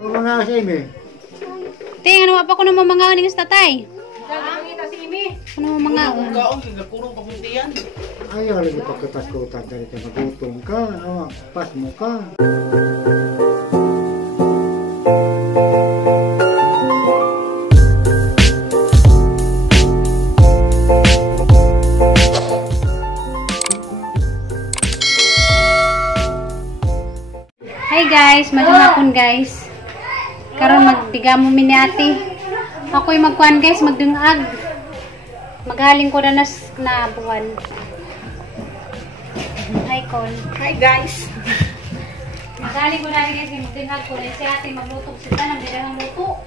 Mga sa imi. Ting, ano pa ko naman mga uning sa tatay? Nakakita si Imi. Ano mga Gaon, nagkurong papuntiyan. Ayaw lagi pagkatas-kutan dari ka magutom ka. Pas mo ka. Hi guys, madungakon guys. Karon magtigamo mi ni ate. Ako'y magkuan guys, magdungag. Magaling ko na na buwan. Hi Con. Hi guys. Magaling ko na rin guys, magdungag ko. Si ate magluto sila ng dirang luto.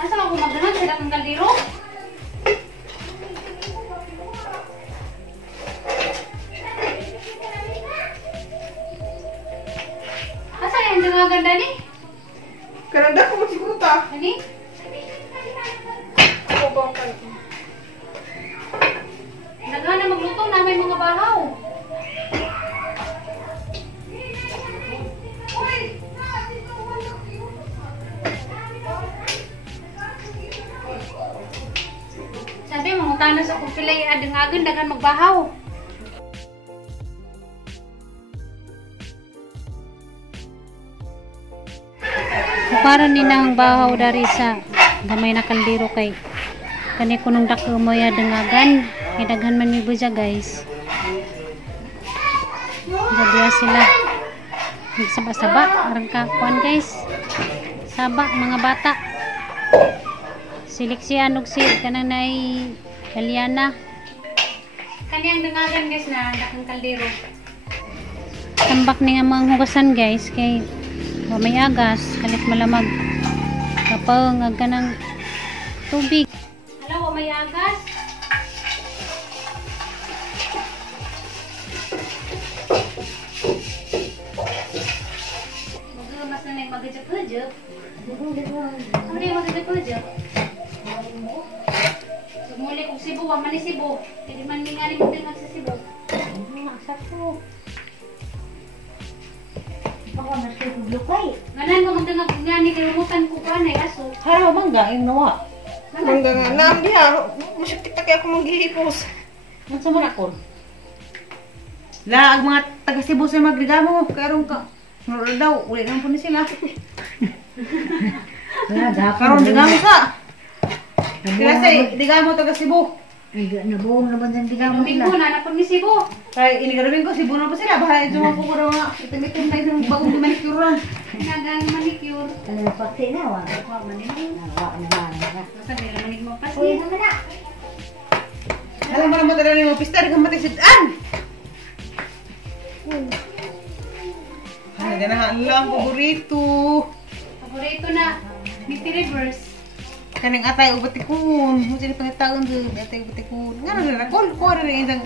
Asa ako magdungag sila ng kaldero? Ang ganda ni? Kananda ko siguro ta. Ani? Ako ba ka? Nagana magluto na may mga bahaw. Sabi mo, utana sa kung sila adeng-agen dagan magbahaw. Para ni nang bahaw dari sa gamay na kaldero kay kani kunong dako mo ya dengagan idaghan man mi buja guys. Jadi sila nagsaba-saba arang kakuan guys. Saba mga bata. Siliksian og si kananay Kaliana. Kani ang dengagan guys na dakang kaldero. Tambak ni nga mga hugasan guys kay may agas, kalit malamag kapag ka ng tubig. Hala, may agas. Magamas na may magajap-hajap. Ano yung magajap-hajap? Sumuli kong Cebu, waman ni Cebu. Hindi man nga rin mo sa Cebu. Aksak ko. Ako na siya kublukay. Ganan ko magdangag nga ni kalimutan ko pa na aso. Haraw mangga ing nawa. Mangga nga naam diha. Masakit ta kay ako maghihipos. Unsa man ako? La ang mga taga Cebu sa magregamo karon ka. Ngoro daw uli nang po ni sila. Karon digamo sa. Sila say digamo taga Cebu. Nabuong naman yung digamo Domingo na napag ni Cebu. Kaya inigarabing ko, Cebu na pa sila. Bahay, sumapo ko na mga itim-itim na yung bagong manicure ron. Nagang manicure. Kaya pati na, wala. Wag manicure. Wala na. Basta nila manig mo pa Uy, siya. naman na. Alam mo naman talaga yung pista, rin kang matisitan. Ay, ganahan lang, paborito. Paborito na. Niti reverse. Kaning atay ubatikun. Mo sila pangitaon doon, atay ubatikun. Nga na kol ko rin isang.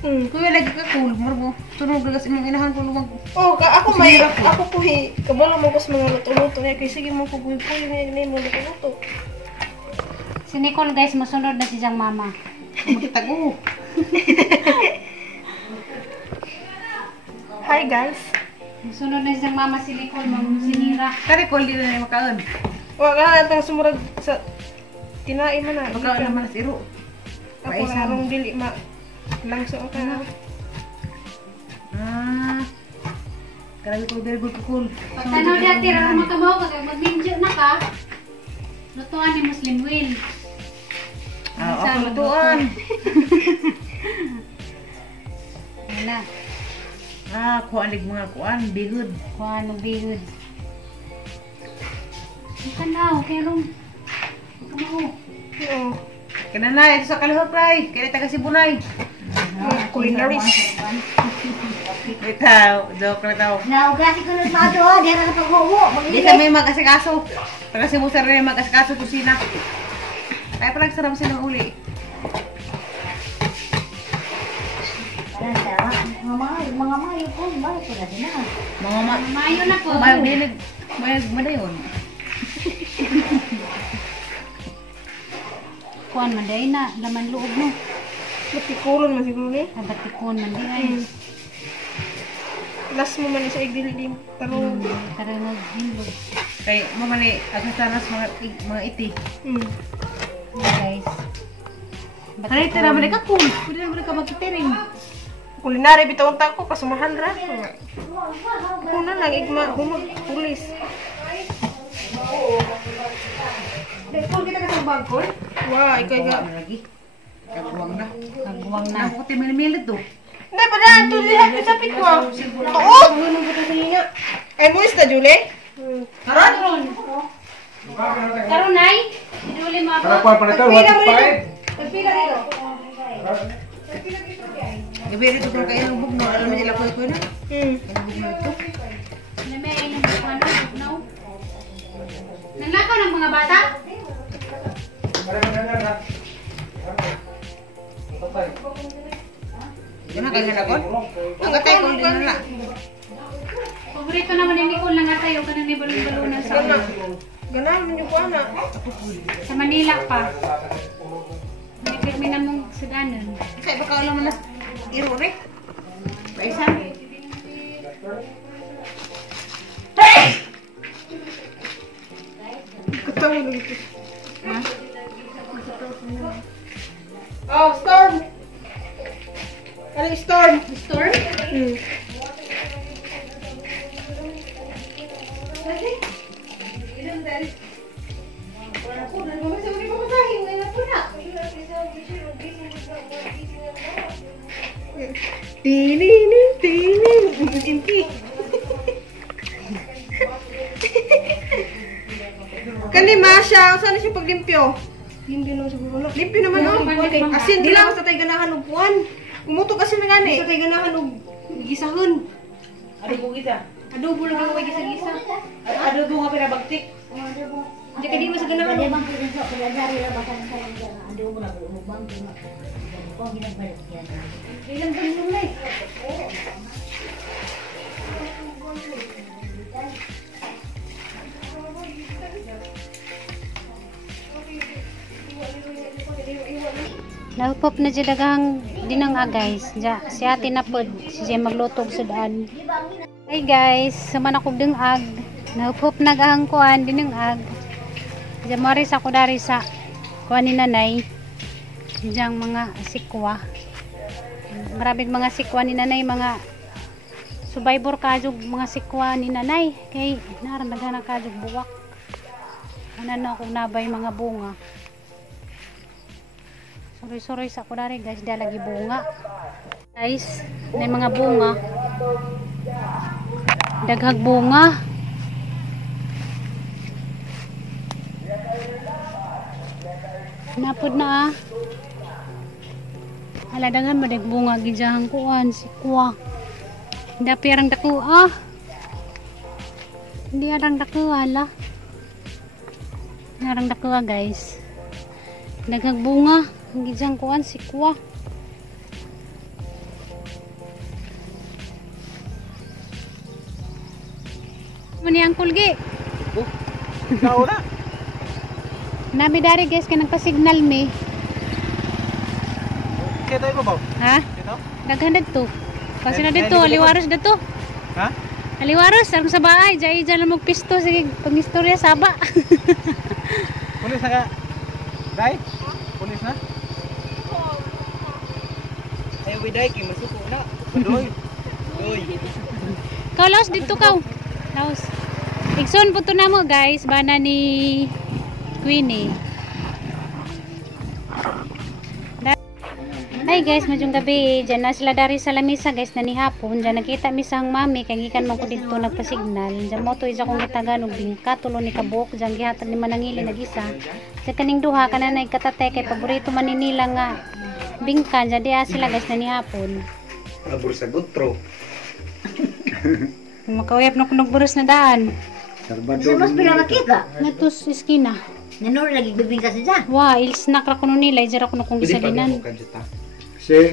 Kuya lagi ka cool, marbo. Tunog gas imong inahan ko lumag. Oh, ako may ako puhi. Kabalo mo gus mga luto-luto kay sige mo ko puhi ni mo luto. Si Nicole guys, masunod na si siyang mama. Magtago. Hi guys. Masunod na si siyang mama si Nicole, sinira. Kare kol di na makaon. Wa ka atang sumurag sa tinai man na. Makaon naman sa iro. Ako larong dili ma langso ka. Karami ko very good cool. Pagtanaw dati, raro makabaw ka, mag-minjo na ka. Lutuan ni Muslim Will. Ako lutuan. Wala. Kuan lig mga kuan, bihud. Kuha ng bihod. Kanaw, kerong. Kamaho. Oo. Kananay, ito sa kalihok ray. Kaya taga Sibunay. Culinaries. Ikaw, joke na tao. Naugasi ko ng mga doon, di na paghuho. Di sa may mag-asikaso. Taga Cebu sa rin mag-asikaso kusina. Kaya parang sarap silang uli. Mga mayo po, balik ko na din na. Mga Mayo na po. mayog dinig. Mayog madayon. Kuhan man day na, laman loob mo. Matikulon man siguro ni. Nabatikon man di ay. Last mo man sa igdilim. Tarong. Karang hilog. Kay mo man ni agad tanas mga iti. Guys. Kanay tira man ka cool. Pwede naman ka magkitiring. Kulinary bitawon ta ko kasumahan ra. Kuna lang igma humog pulis. Dekol kita ka sa bagkol. Wah, ikay ga. Lagi. Kagwang na. Kagwang na. Ako ti milimili to. Hindi pa daan to diha sa pitwa. Tuot. Ay mo ista Julie. Karon. Karon nay. Iduli mo ako. Pagpila dito. Gabi rito kung kayo ng bugno. Alam mo nila ko na. Ang bugno ito. May ilang no. Nanakaw ng mga bata? Yan na kayo nalakon? Ang katay ko din na. Paborito naman ni Nicole lang nga tayo kanang ni balon-balunan sa Ganahan mo yung kuana. sa Manila pa. May termina mong siganan. Kaya baka alam mo na irore. Paisa. Katawa na dito. Oh, storm! Ano yung storm? Store? Inti. Kani Masha, saan na siya paglimpyo? Hindi naman siguro. Limpyo naman no. Asin di lang sa tay ganahan og kuan. Umuto kasi na gani. Sa tay ganahan og gisahon. Adobo kita. Adobo lang ang gisa-gisa. Adobo nga pinabagtik. Di ka di mo sa ganahan. Ilang bulan na eh. Naupop na dyan dagang dinanga guys. Si ate na pod. Siya maglutog sudan. Hey guys. Saman akong dingag. Naupop na gahang kuhan dinangag. Diyan mo rin sa kudari sa kuhan ni nanay. Diyan mga sikwa. Maraming mga sikwa ni nanay. Mga survivor kajog mga sikwa ni nanay. Kay narandagan na kajog buwak. Ano na akong nabay mga bunga. Sorry sa kudari guys, dahil lagi bunga. Guys, may mga bunga. Daghag bunga. Napod na ah. Haladagan mo dek bunga gijahang kuan sikwa. Hindi pirang dako ah. Hindi arang dako ala. Narang dako guys. Daghag bunga. Ang gijang kuan sikwa. Mani ang kulgi. Ikaw na. Nabi dari guys kanang pa-signal me. Kaya tayo ba? Ha? Ito? Daghan dito. Kasi na dito aliwaros dito. Ha? Aliwaros ang sa bahay, jay diyan lang magpisto sige pangistorya saba. Pulis na ka? Day? Pulis na? Ay, widay, kay masuko na. Doy. Doy. Kau laos dito kau. Laos. Ikson puto na mo guys, bana ni Queenie. Hi guys, majong gabi. Diyan na sila dari sa lamisa guys na ni hapon. Diyan nakita mi sang mami kay gikan man ko dito nagpa-signal. Diyan mo to isa kong gitagan og bingka tulo ni kabuk diyan gihatag ni manangili nagisa. Sa kaning duha kana nay katate kay paborito man ni nila nga bingka diyan dia sila guys na ni hapon. Abur sa gutro. Makawayap na kunog buros na daan. Salvador. Mas pila makita. Natus iskina. Nanor lagi bibing kasi dyan. Wah, il-snack ra kuno nila, ijara kuno kung gisalinan. Si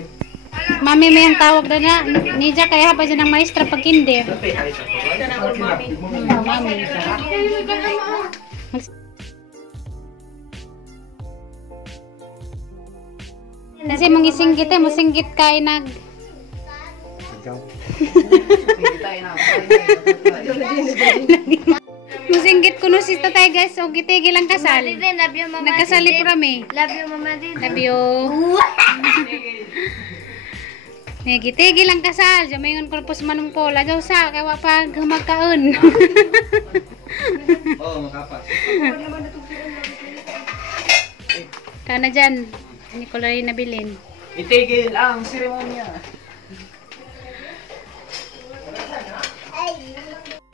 Mami may ang tawag na nija kaya pa dyan ang maestra pag kinder. Mami. Kasi mong isinggit mo singgit kay nag Ikaw. musinggit kuno si tatay guys o gitigil ang kasal. Love you, Mama. Nagkasali po rami. Love you, Mama. Love you. Gitigil ang kasal. Jamingon ko po sa manungko. Lagaw sa kaya pag humagkaon. Oo, makapas. Kana dyan. Hindi ko lang rin nabilin. Itigil ang seremonya.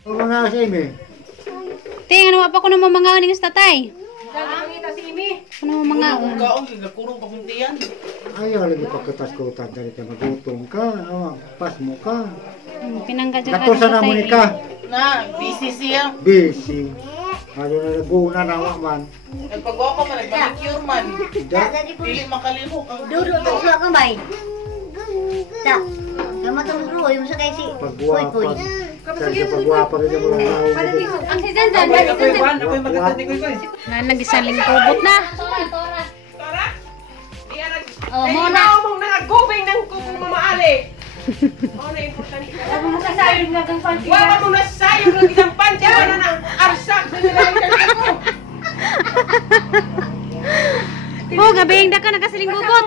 O mga sa imi. Ting, ano pa ko naman mga aning tatay? Ano mga Kaong gakurong pakuntiyan. Ayaw lagi pagkatas ko utang dari kay magutom ka. Pas mo ka. pinangga dyan ka Katusan na mo ni ka. Na, busy siya. Busy. Ayaw na naguna na man. Nagpagawa ka man, nagmanicure man. Da. Pili makalimok. Duro to sa kamay. Ta. Kama to duro yung sa kay si. Pagguwapa. Kaya pagguwapa rin mo lang tao. Ang si Janjan, Ako'y maganda ni Koy. nagisaling kubot na. Oh, mo na. mong nangagubing ng kukong mamaali. Oo na importante. Huwag mo kasayang nagang panty. Wala mo na sayo ng isang pantya. Wala na arsak na nilalagay ko. Oh, gabing da ka nagasiling kubot.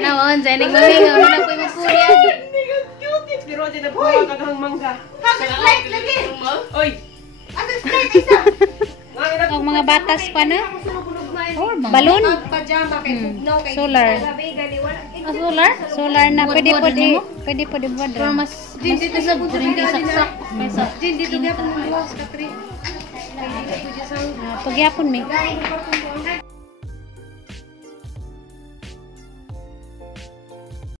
Naon, dyan ang mamingaw. Wala ko yung puri. Hindi ka cute. Pero dyan na buha kagang mangga. Light lagi. Oy! Ang mga batas pa na. Balon. Pajama kay Bugnaw kay Solar. Solar? Solar na. Pwede po di ba doon? Mas dito sa buong saksak. Dito gyapon mo buwas ka 3. pagyapon mi.